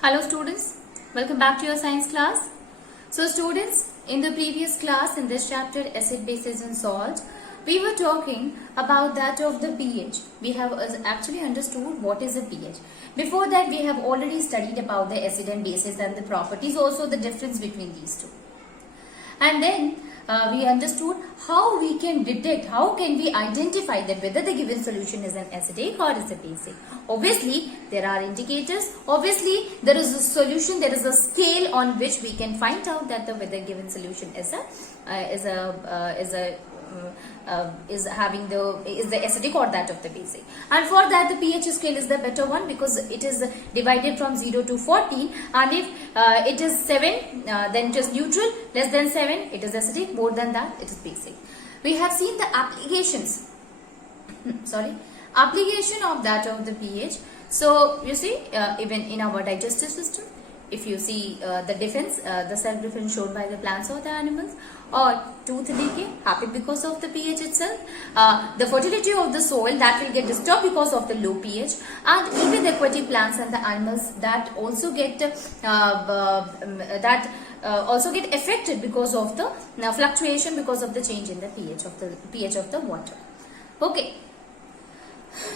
Hello students, welcome back to your science class. So students, in the previous class in this chapter acid, bases and salt, we were talking about that of the pH. We have actually understood what is a pH. Before that we have already studied about the acid and bases and the properties, also the difference between these two. And then we understood how we can detect, how can we identify that whether the given solution is an acidic or is a basic. Obviously, there are indicators. Obviously, there is a solution, there is a scale on which we can find out that the whether given solution is the acidic or that of the basic. And for that the pH scale is the better one because it is divided from 0 to 14, and if it is 7 then it is neutral, less than 7 it is acidic, more than that it is basic. We have seen the applications application of that of the pH. So you see, even in our digestive system, if you see the defense, the self-defense shown by the plants or the animals, or tooth decay happen because of the pH itself, the fertility of the soil that will get disturbed because of the low pH, and even the aquatic plants and the animals that also get affected because of the fluctuation, because of the change in the pH of the water. Okay.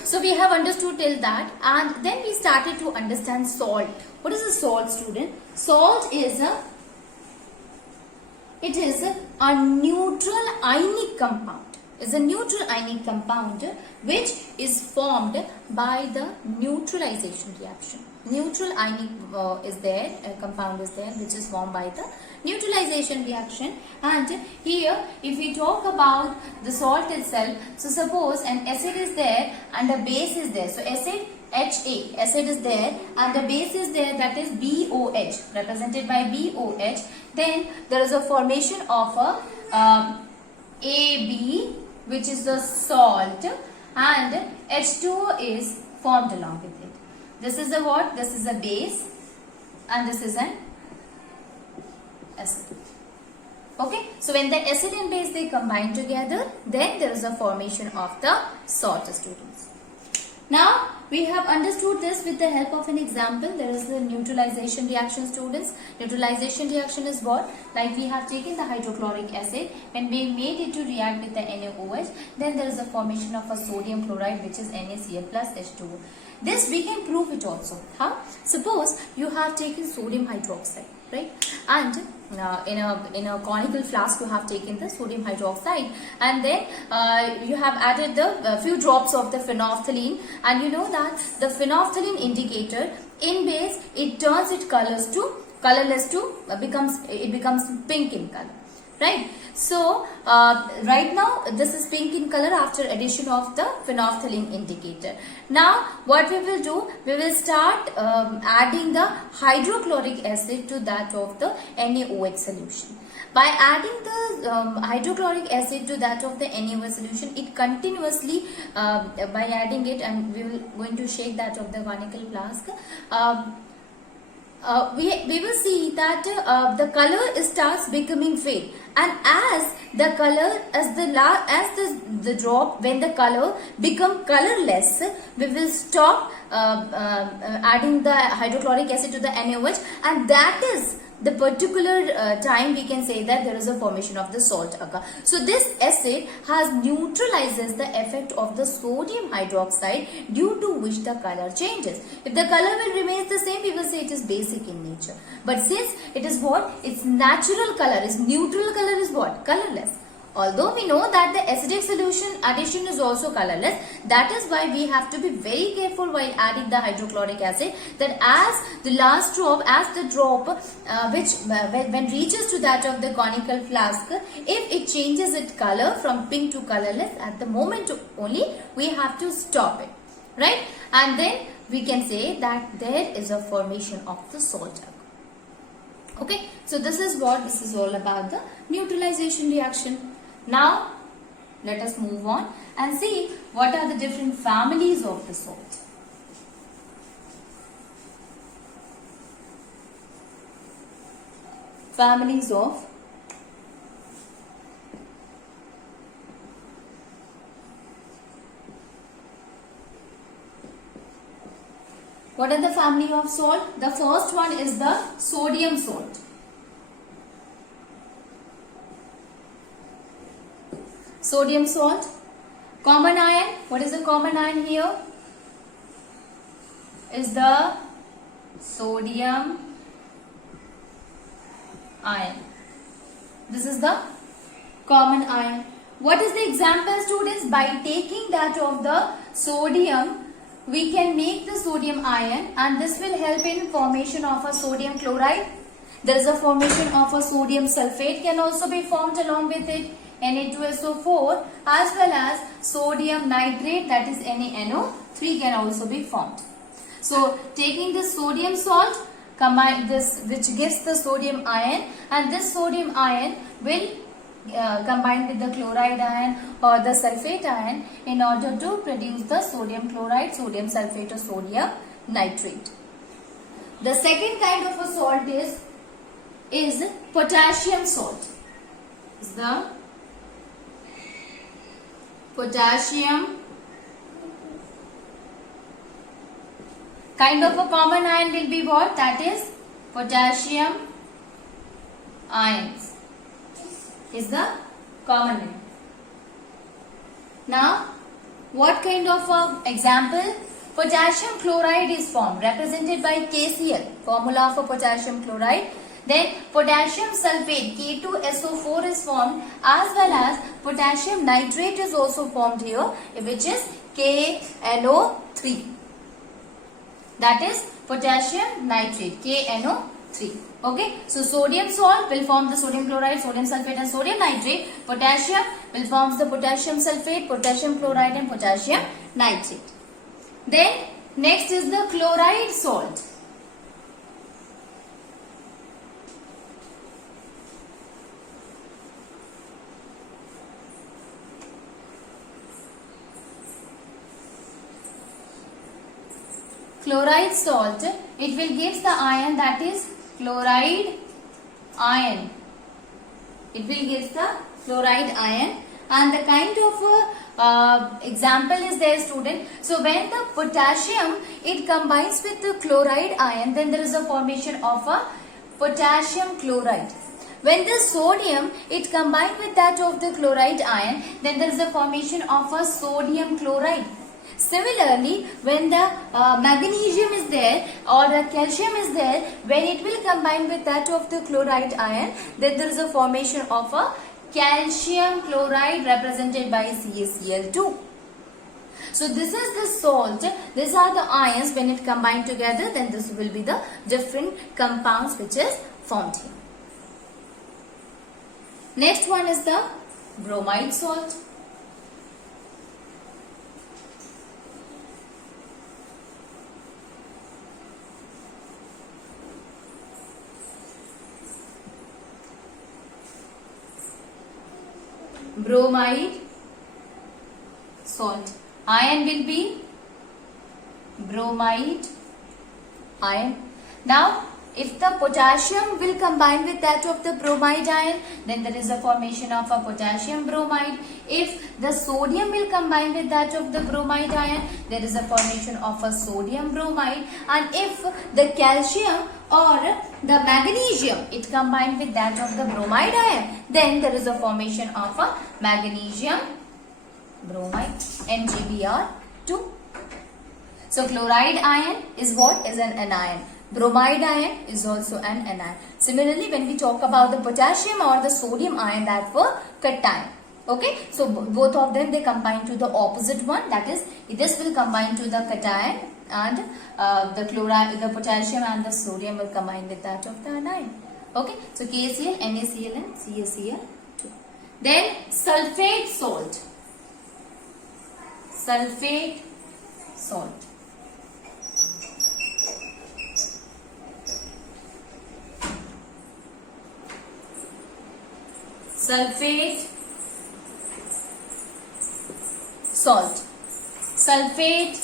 So we have understood till that, and then we started to understand salt. What is a salt, student? Salt is a neutral ionic compound. It's a neutral ionic compound which is formed by the neutralization reaction. Neutral ionic compound is there which is formed by the neutralization reaction. And here if we talk about the salt itself, so suppose an acid is there and a base is there. So acid Ha, acid is there and the base is there, that is BOH, represented by BOH. Then there is a formation of a AB, which is the salt, and H2O is formed along with it. This is a what? This is a base and this is an acid. Okay, so when the acid and base they combine together, then there is a formation of the salt, students. Now we have understood this with the help of an example. There is the neutralization reaction, students. Neutralization reaction is what? Like we have taken the hydrochloric acid, when we made it to react with the NaOH, then there is a formation of a sodium chloride which is NaCl plus H2O. This we can prove it also. How? Suppose you have taken sodium hydroxide, right? And in a conical flask you have taken the sodium hydroxide, and then you have added the few drops of the phenolphthalein, and you know that the phenolphthalein indicator in base, it turns its colors to colorless to becomes pink in color, right? So right now this is pink in color after addition of the phenolphthalein indicator. Now what we will do, we will start adding the hydrochloric acid to that of the NaOH solution. By adding the hydrochloric acid to that of the NaOH solution, it continuously by adding it, and we will going to shake that of the conical flask, we will see that the color starts becoming fade, and as the color the drop, when the color become colorless, we will stop adding the hydrochloric acid to the NaOH, and that is the particular time we can say that there is a formation of the salt occur. So this acid neutralizes the effect of the sodium hydroxide, due to which the color changes. If the color will remain the same, we will say it is basic in nature. But since it is what? Its natural color is neutral color is what? Colorless. Although we know that the acidic solution addition is also colorless, that is why we have to be very careful while adding the hydrochloric acid, that as the last drop, when reaches to that of the conical flask, if it changes its color from pink to colorless, at the moment only we have to stop it, right? And then we can say that there is a formation of the salt. Okay, so this is what this is all about, the neutralization reaction. Now let us move on and see what are the different families of the salt. Families of What are the family of salt? The first one is the sodium salt. Sodium salt. Common ion. What is the common ion here? Is the sodium ion. This is the common ion. What is the example, students? By taking that of the sodium, we can make the sodium ion, and this will help in formation of a sodium chloride. There is a formation of a sodium sulfate can also be formed along with it, Na2SO4, as well as sodium nitrate, that is NaNO3 can also be formed. So taking this sodium salt, combine this, which gives the sodium ion, and this sodium ion will combine with the chloride ion or the sulfate ion in order to produce the sodium chloride, sodium sulfate or sodium nitrate. The second kind of a salt is potassium salt. Is the potassium kind of a common ion will be what? That is potassium ions is the common ion. Now, what kind of example? Potassium chloride is formed, represented by KCl, formula for potassium chloride. Then potassium sulfate, K2SO4 is formed, as well as potassium nitrate is also formed here, which is KNO3. That is potassium nitrate, KNO3. Okay, so sodium salt will form the sodium chloride, sodium sulfate and sodium nitrate. Potassium will form the potassium sulfate, potassium chloride and potassium nitrate. Then next is the chloride salt. Chloride salt, it will give the ion, that is chloride ion. It will give the chloride ion, and the kind of example is there, student. So when the potassium it combines with the chloride ion, then there is a formation of a potassium chloride. When the sodium it combines with that of the chloride ion, then there is a formation of a sodium chloride. Similarly, when the magnesium is there or the calcium is there, when it will combine with that of the chloride ion, then there is a formation of a calcium chloride represented by CaCl2. So this is the salt. These are the ions. When it combine together, then this will be the different compounds which is formed here. Next one is the bromide salt. Bromide salt. Ion will be bromide ion. Now, if the potassium will combine with that of the bromide ion, then there is a formation of a potassium bromide. If the sodium will combine with that of the bromide ion, there is a formation of a sodium bromide. And if the calcium or the magnesium it combined with that of the bromide ion, then there is a formation of a magnesium bromide, MgBr2. So chloride ion is what? Is an anion. Bromide ion is also an anion. Similarly, when we talk about the potassium or the sodium ion, that were cation. Okay, so both of them they combine to the opposite one, that is this will combine to the cation, and the chloride, the potassium and the sodium will combine with that of the anion. Okay, so KCl, NaCl and CaCl2. Then sulfate salt. Sulfate salt. Sulfate salt. Sulfate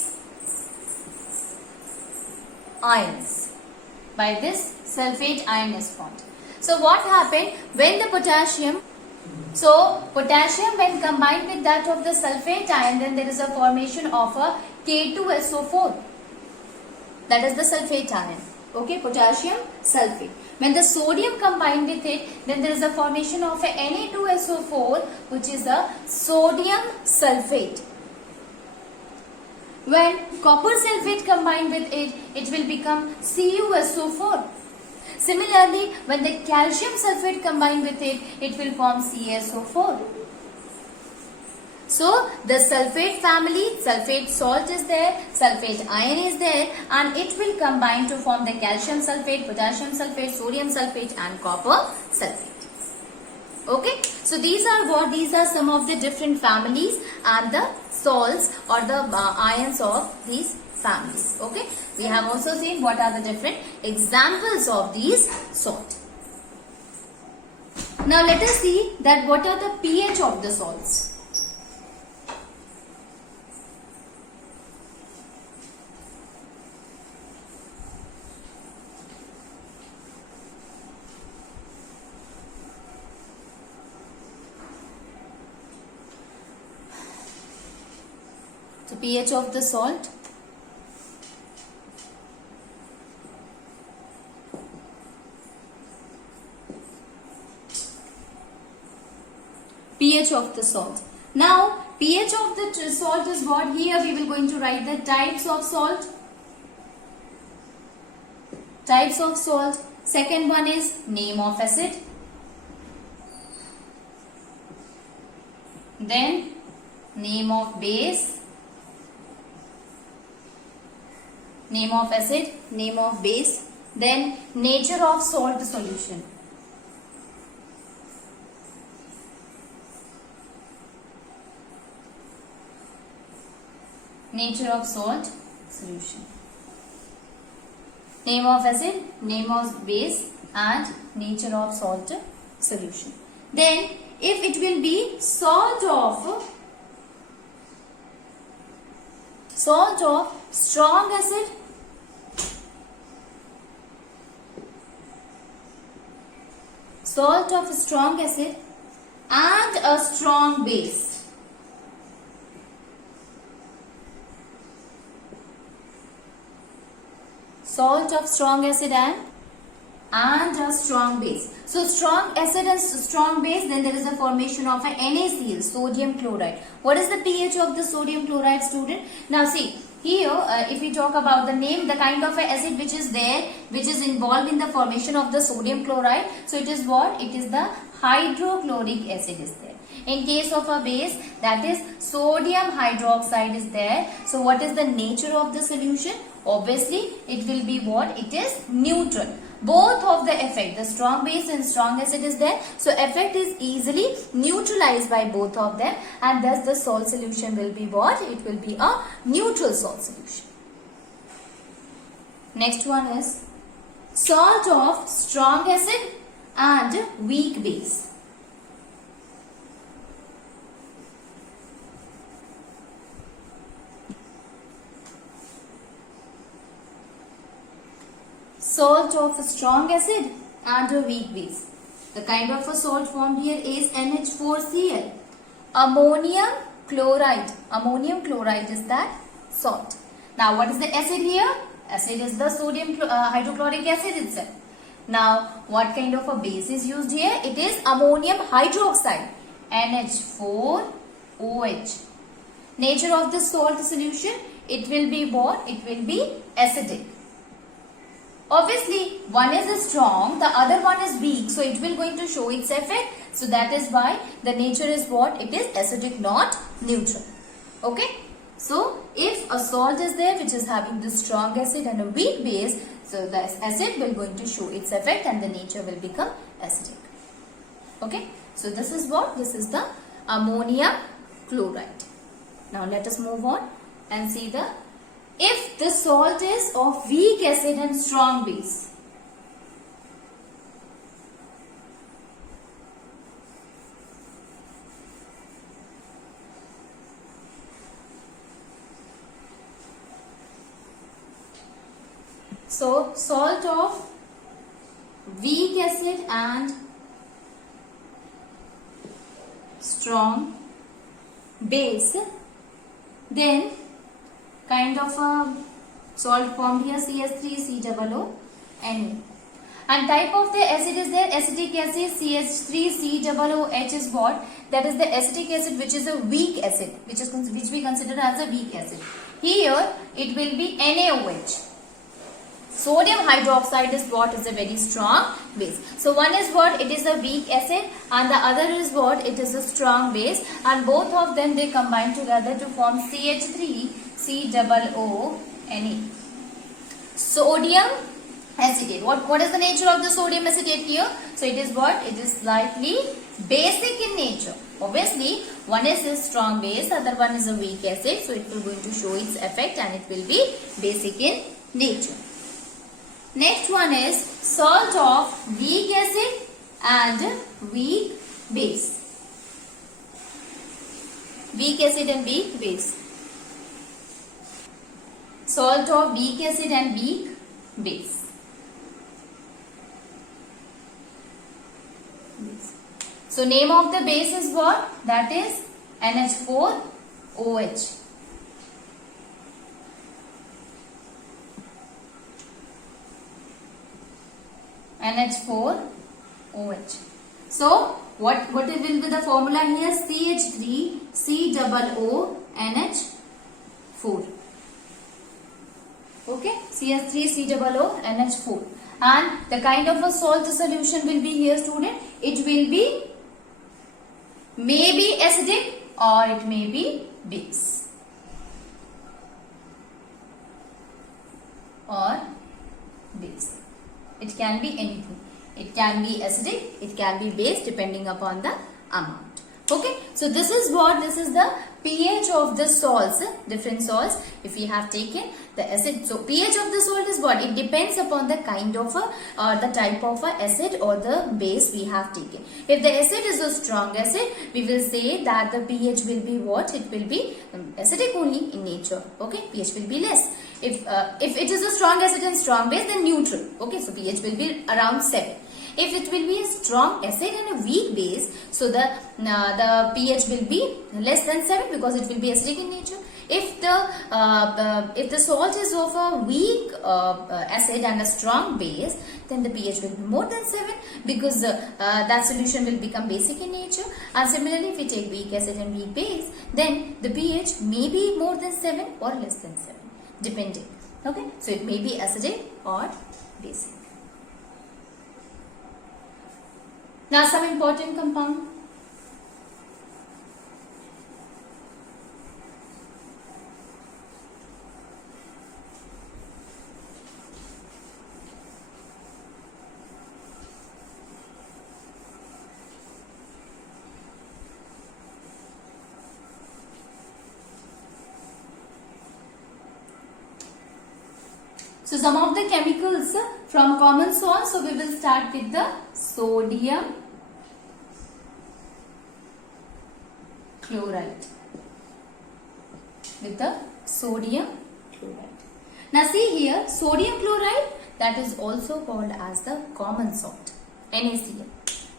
ions. By this sulfate ion is formed. So what happened when the potassium, potassium when combined with that of the sulfate ion, then there is a formation of a K2SO4. that is the sulfate ion. Okay, potassium sulfate. When the sodium combined with it, then there is a formation of a Na2SO4, which is a sodium sulfate. When copper sulfate combined with it, it will become CuSO4. Similarly, when the calcium sulfate combined with it, it will form CaSO4. So, the sulfate family, sulfate salt is there, sulfate ion is there, and it will combine to form the calcium sulfate, potassium sulfate, sodium sulfate and copper sulfate. Okay, so these are some of the different families and the salts or the ions of these families. Okay, we have also seen what are the different examples of these salt. Now let us see that what are the pH of the salts. So pH of the salt. pH of the salt. Now pH of the salt is what? Here we will going to write the types of salt. Types of salt. Second one is name of acid. Then name of base. Name of acid, name of base, then nature of salt solution. Nature of salt solution. Name of acid, name of base and nature of salt solution. Then if it will be salt of strong acid, salt of strong acid and a strong base. Salt of strong acid and a strong base. So strong acid and strong base, then there is a formation of a NaCl, sodium chloride. What is the pH of the sodium chloride, student? Now see, here if we talk about the name, the kind of a acid which is there, which is involved in the formation of the sodium chloride. So it is what? It is the hydrochloric acid is there. In case of a base, that is sodium hydroxide is there. So what is the nature of the solution? Obviously, it will be what? It is neutral. Both of the effect, the strong base and strong acid is there. So effect is easily neutralized by both of them, and thus the salt solution will be what? It will be a neutral salt solution. Next one is salt of strong acid and weak base. Salt of strong acid and a weak base. The kind of a salt formed here is NH4Cl. Ammonium chloride. Ammonium chloride is that salt. Now what is the acid here? Acid is the sodium hydrochloric acid itself. Now what kind of a base is used here? It is ammonium hydroxide, NH4OH. Nature of the salt solution, it will be what? It will be acidic. Obviously, one is strong, the other one is weak. So, it will going to show its effect. So, that is why the nature is what? It is acidic, not neutral. Okay. So, if a salt is there which is having the strong acid and a weak base, so the acid will going to show its effect and the nature will become acidic. Okay. So, this is what? This is the ammonium chloride. Now, let us move on and see the if the salt is of weak acid and strong base. So, salt of weak acid and strong base, then kind of a Salt formed here CH3COO Na. And type of the acid is there, acetic acid, CH3COOH is what? That is the acetic acid which is a weak acid, which we consider as a weak acid. Here it will be NaOH. Sodium hydroxide is what? Is a very strong base. So one is what? It is a weak acid, and the other is what? It is a strong base, and both of them they combine together to form CH3COO Na. Sodium acetate. What is the nature of the sodium acetate here? So it is what? It is slightly basic in nature. Obviously, one is a strong base, other one is a weak acid. So it will going to show its effect, and it will be basic in nature. Next one is salt of weak acid and weak base. Weak acid and weak base. Salt of weak acid and weak base. So name of the base is what? That is NH4OH. NH4OH. So what will be the formula here? CH3COONH4. Okay, CH3COONH4. And the kind of a salt solution will be here, student. It will be maybe acidic or it may be base. Or base. It can be anything. It can be acidic, it can be base depending upon the amount. Okay, so this is what? This is the pH of the salts, different salts. If we have taken the acid, so pH of the salt is what? It depends upon the kind of a or the type of a acid or the base we have taken. If the acid is a strong acid, we will say that the pH will be what? It will be acidic only in nature. Okay, pH will be less. If it is a strong acid and strong base, then neutral. Okay, so pH will be around 7. If it will be a strong acid and a weak base, so the pH will be less than 7 because it will be acidic in nature. If the salt is of a weak acid and a strong base, then the pH will be more than 7 because that solution will become basic in nature. And similarly, if we take weak acid and weak base, then the pH may be more than 7 or less than 7, depending. Okay, so it may be acidic or basic. Now some important compound. So some of the chemicals from common salt. So we will start with the sodium chloride. With the sodium chloride. Now see here, sodium chloride, that is also called as the common salt, NaCl.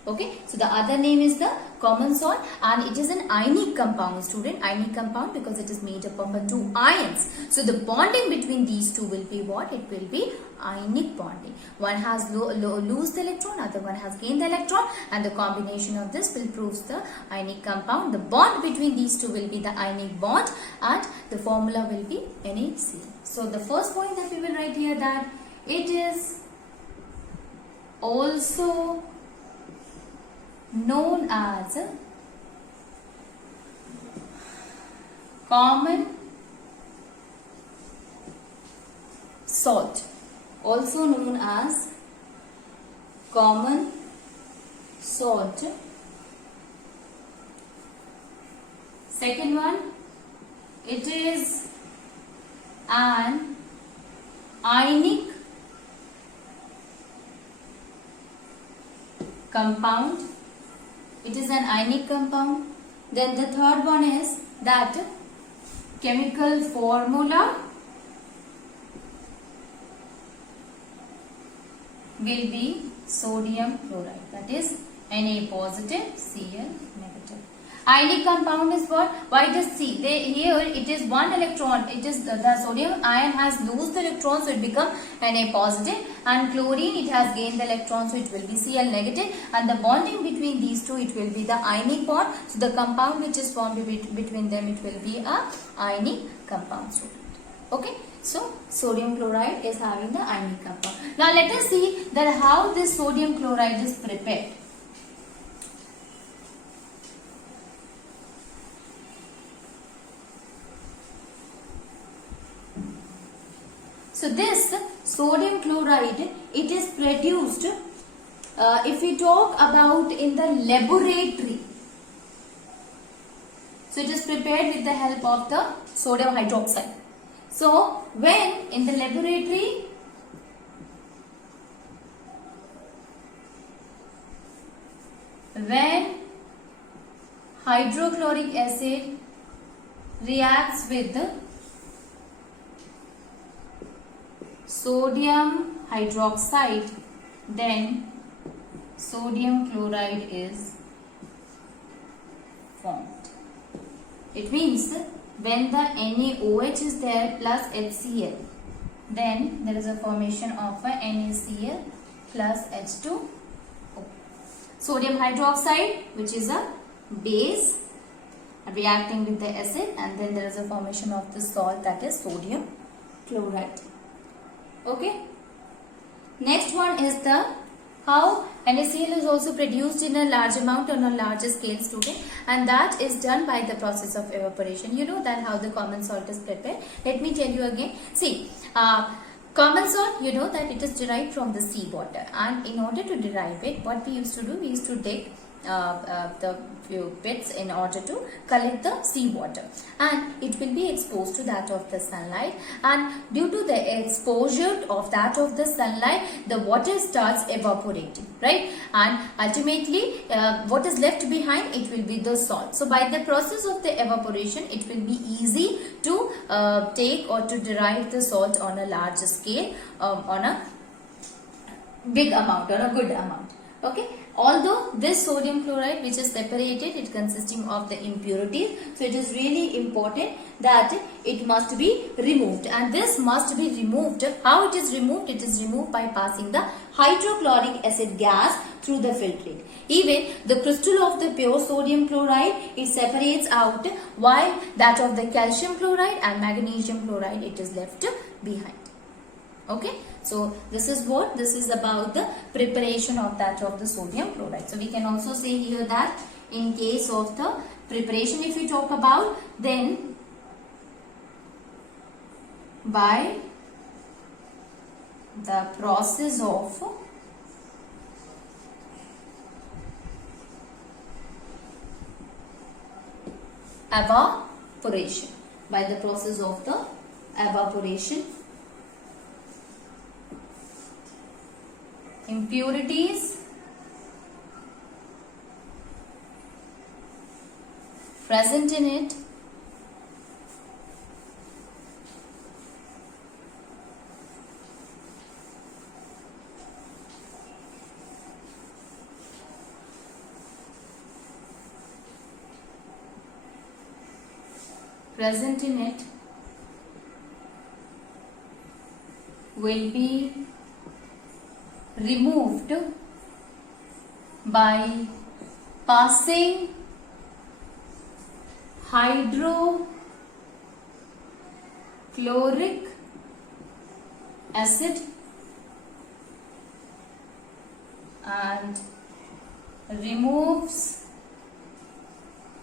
Okay, so the other name is the common salt, and it is an ionic compound, student. Ionic compound because it is made up of two ions. So the bonding between these two will be what? It will be ionic bonding. One has lose the electron, other one has gained the electron, and the combination of this will prove the ionic compound. The bond between these two will be the ionic bond, and the formula will be NaCl. So the first point that we will write here, that it is also known as common salt. Also known as common salt. Second one, it is an ionic compound. It is an ionic compound. Then the third one is that chemical formula will be sodium chloride, that is Na positive, Cl negative. Ionic compound is what? Why does see? Here it is one electron. It is the sodium ion has lost the electron, so it become Na positive, and chlorine it has gained the electron, so it will be Cl negative, and the bonding between these two it will be the ionic bond. So the compound which is formed between them it will be a ionic compound. Okay. So sodium chloride is having the ionic compound. Now let us see that how this sodium chloride is prepared. So this sodium chloride, it is produced, if we talk about in the laboratory. So it is prepared with the help of the sodium hydroxide. So when in the laboratory, when hydrochloric acid reacts with sodium hydroxide, then sodium chloride is formed. It means when the NaOH is there plus HCl, then there is a formation of a NaCl plus H2O. Sodium hydroxide, which is a base reacting with the acid, and then there is a formation of the salt, that is sodium chloride. Okay. Next one is the how NaCl is also produced in a large amount on a larger scale, student, and that is done by the process of evaporation. You know that how the common salt is prepared. Let me tell you again. See, common salt, you know that it is derived from the sea water, and in order to derive it, what we used to do, we used to dig the few pits in order to collect the sea water, and it will be exposed to that of the sunlight, and due to the exposure of that of the sunlight, the water starts evaporating, right? And ultimately what is left behind, it will be the salt. So by the process of the evaporation, it will be easy to take or to derive the salt on a large scale, on a big amount or a good amount. Okay. Although this sodium chloride which is separated, it consisting of the impurities, so it is really important that it must be removed, and this must be removed. How it is removed? It is removed by passing the hydrochloric acid gas through the filtrate. Even the crystal of the pure sodium chloride, it separates out, while that of the calcium chloride and magnesium chloride, it is left behind. Okay. So this is what, this is about the preparation of that of the sodium chloride. So we can also say here that in case of the preparation, if we talk about, then by the process of evaporation, by the process of the evaporation, impurities present in it will be removed by passing hydrochloric acid and removes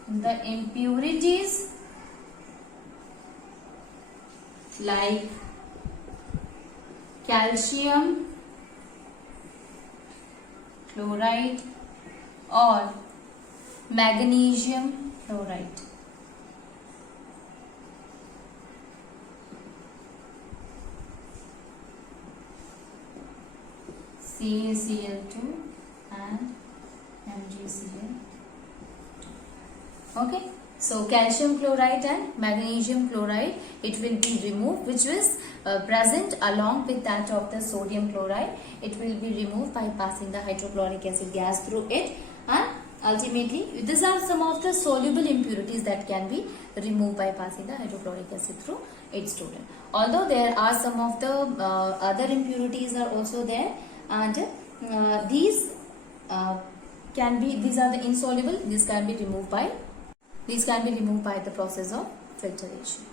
the impurities like calcium chloride or magnesium chloride. CaCl2 and MgCl2. Okay. So calcium chloride and magnesium chloride, it will be removed, which was present along with that of the sodium chloride. It will be removed by passing the hydrochloric acid gas through it, and Ultimately, these are some of the soluble impurities that can be removed by passing the hydrochloric acid through its total. Although there are some of the other impurities are also there, and these are the insoluble. These can be removed by the process of filtration.